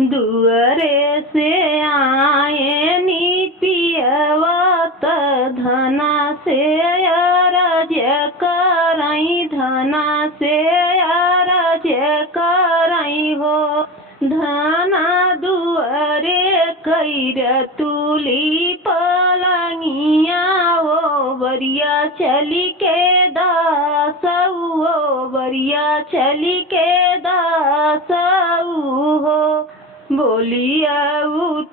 दुअरे से आए नी पियवत धना से राज्य करई धना से राज्य करई हो धना दुअरे कैर तुली पलंगिया ओ बरिया चली के दासऊ ओ बरिया चली के दासऊ हो बोलिया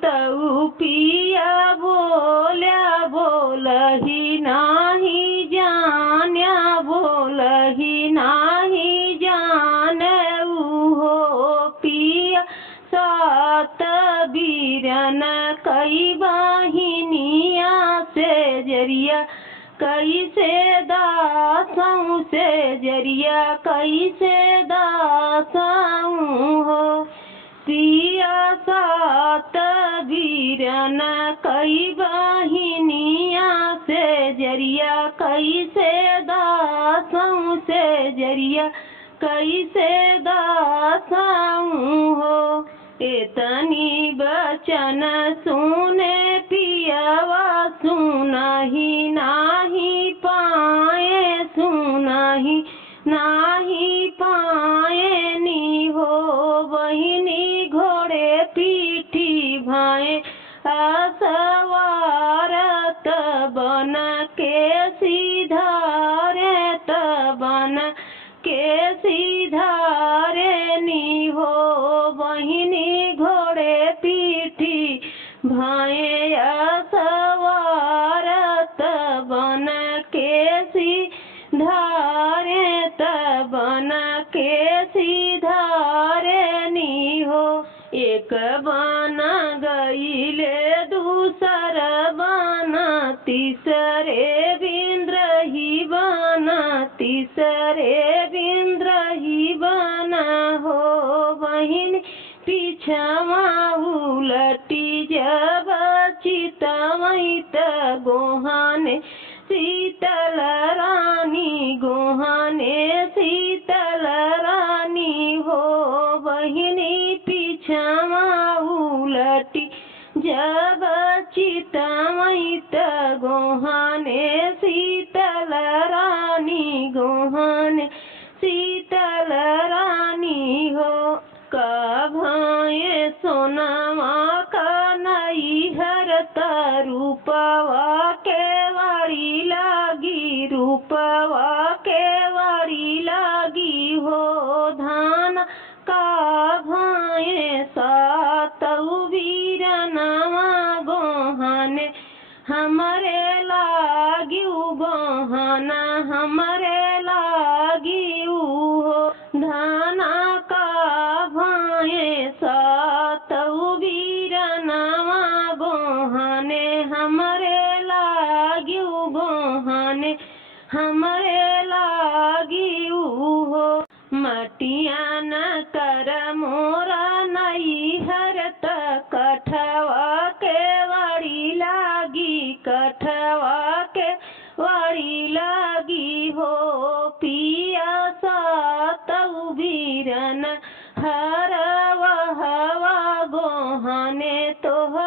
तऊ पिया बोल्या बोलही नाही जान्या बोलही नाही जाने हो पिया सात बीरन कई बाहिनिया से जरिया कैसे दासों से जरिया कैसे दासों हो पिया सात बीरन कई बाहिनिया से जरिया कैसे दासों से जरिया कैसे दासों हो इतनी बचन सुने पियवा सुनही नाही पाए सुनही नाही पाए नी हो बहिनी घोड़े पीठी भाए असवारत बन के सीधारे बन के सीधारे नी हो बहिनी घोड़े पीठी भाए असवारत बन के सीधारे बन के सीधारे नी हो एक बन गईले दूसर बन तीसरे बिंद्रही बन तीसरे बिंद्रही बन हो बहिन पीछवा उलटी जब चितवैत गोहाने शीतल रानी गोहाने शीतल रानी हो बहिनी पीछवा उलटी जब चितवैत गोहाने शीतल रानी गोहाने शीतल रानी हो कभाए सोनावा का नई हरत रूपवा के वारी लागी रूपवा के वारी लागी हो धान का भाए सातऊ वीरनवा गोहाने हमरे लागी गोहाना हमरे लागी हो धाना का भाए सातऊ वीरनवा गोहाने हमरे लागी गोहाने हमरे लागी हो मटिया न कर मोरा नई हरत कठवा के वाड़ी लागी कठवा के वाड़ी लागी हो पिया सातऊ बीरन हरवा हवा गोहाने तोह